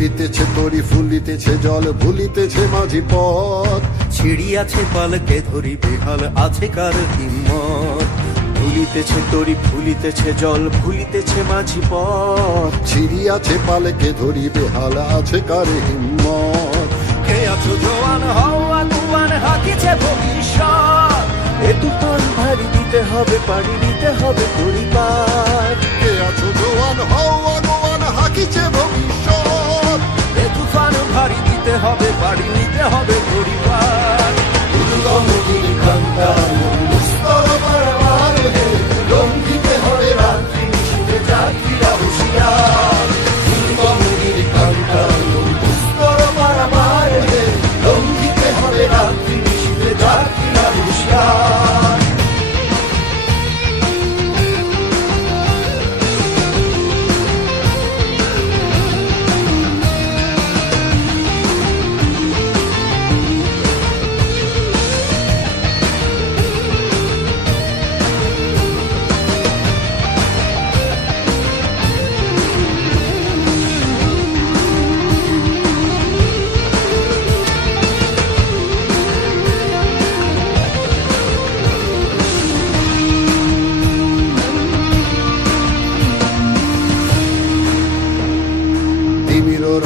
দুলিতেছে তরি ফুলিতেছে জল ভুলিতেছে মাঝি পথ। ছিড়িয়াছে পালকে ধরি বেহাল আছে কার হিম্মত? ভুলিতেছে তরি ফুলিতেছে জল ভুলিতেছে মাঝি পথ। ছিড়িয়াছে পালকে ধরি বেহাল আছে কারে হিম্মত? কে আছো জোয়ান হওয়া তুয়ান হাকিছে ভবিষ্যৎ? এ তুফান ভারী দিতে হবে পাড়ি দিতে হবে পরিবার। কে আছো জোয়ান হও আনোয়ান হাকিছে ভবিষ্যৎ? হবে নিতে হবে।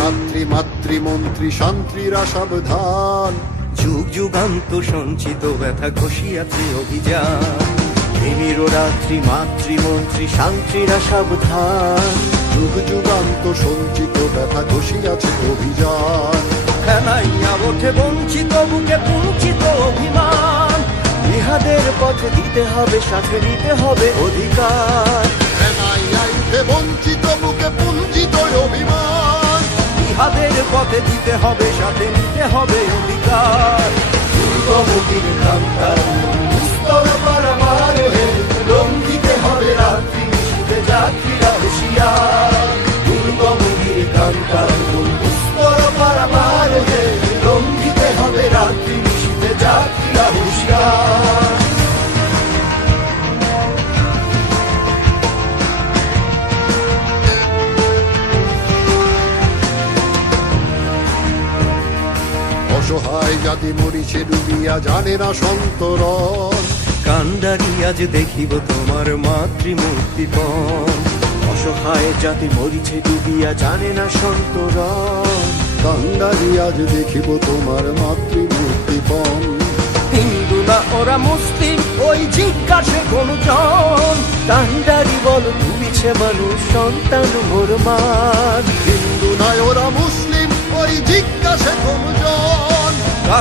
রাত্রি মাতৃমন্ত্রী শান্ত্রীরা সাবধান। যুগ যুগান্ত সঞ্চিত ব্যথা ঘষিয়াছে অভিযান। প্রেমীর রাত্রি মাতৃমন্ত্রী শান্তিরা সাবধান। যুগ যুগান্ত সঞ্চিত ব্যথা ঘষিয়াছে অভিযান। ফেলাইয়া ওঠে বঞ্চিত বুকে পুঞ্চিত অভিমান। ইহাদের পথে দিতে হবে সাথে নিতে হবে অধিকার। উঠে বঞ্চিত বুকে পুঞ্জিত অভিমান। ইহাদের পথে দিতে হবে সাথে নিতে হবে অধিকার। জাতি মরিছে ডুবিয়া জানে না সন্তরণ। কান্ডারি আজ দেখিব তোমার মাতৃমূর্তিপণ অসহায় জাতি মরিছে ডুবিয়া জানে না সন্তরণ। কান্দারি আজ দেখিব তোমার মাতৃমূর্তিপণ হিন্দু না ওরা মুসলিম ওই জিজ্ঞাসে কোন জন কান্ডারি বল ডুবিছে মানুষ সন্তান মোর মার হিন্দু নয় ওরা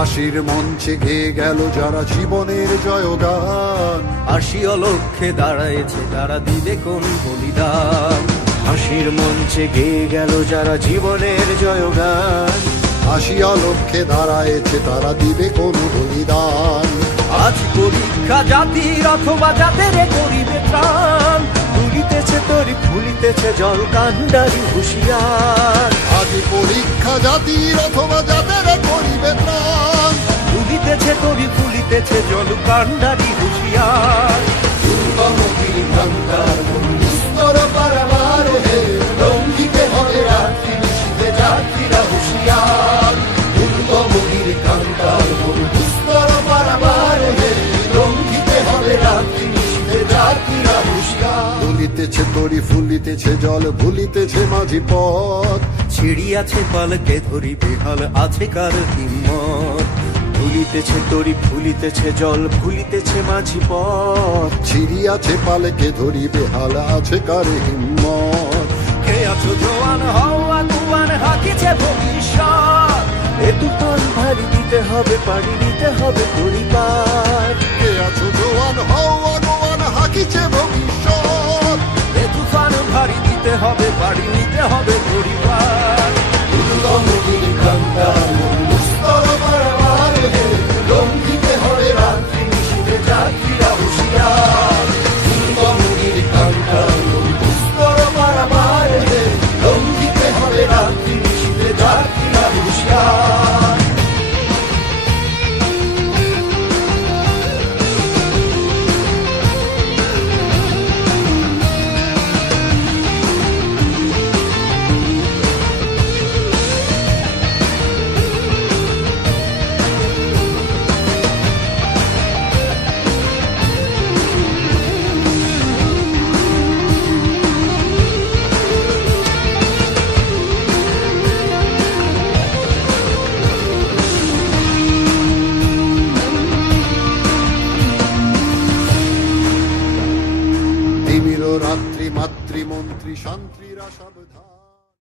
ফাঁসির মঞ্চে গেয়ে গেল যারা জীবনের জয়গান। আসি অলক্ষে দাঁড়ায়েছে তারা দিবে কোন বলিদান? হাসির মঞ্চে গেয়ে গেল যারা জীবনের জয়গান। আসিয়া লক্ষ্যে দাঁড়ায়েছে তারা দিবে কোন বলিদান? আজ পরীক্ষা জাতির অথবা যাদের করিবে প্রাণ ফুলিতেছে তরি ফুলিতেছে জল কান্ডারি হুঁশিয়ার। আজ পরীক্ষা জাতির অথবা ফুলিতেছে তরি ফুলিতেছে জল কান্ডারি হুঁশিয়ার। দুর্গমতির কান্তার দুস্তর পারাবার হে লঙ্ঘিতে হবে রাত্রি নিশীথে যাত্রীরা হুঁশিয়ার। দুর্গমতির কান্তার দুস্তর পারাবার হে লঙ্ঘিতে হবে রাত্রি নিশীথে যাত্রীরা হুঁশিয়ার। দুলিতেছে তরি ফুলিতেছে জল ভুলিতেছে মাঝি পথ। ছিড়িয়াছে পালকে ধরি বেহাল আছে কার হিম্মত? ফুলিতেছে তরি ভুলিতেছে জল ভুলিতেছে মাঝি পথ। ছিড়িয়াছে পালকে ধরি বেহাল আছে কারে হিম্মত। কে আছো জোয়ান হওয়া হাকিছে ভবিষ্যৎ। এ দুপান ভারী দিতে হবে পাড়ি দিতে হবে পরিবার শান্তিরা সাবধান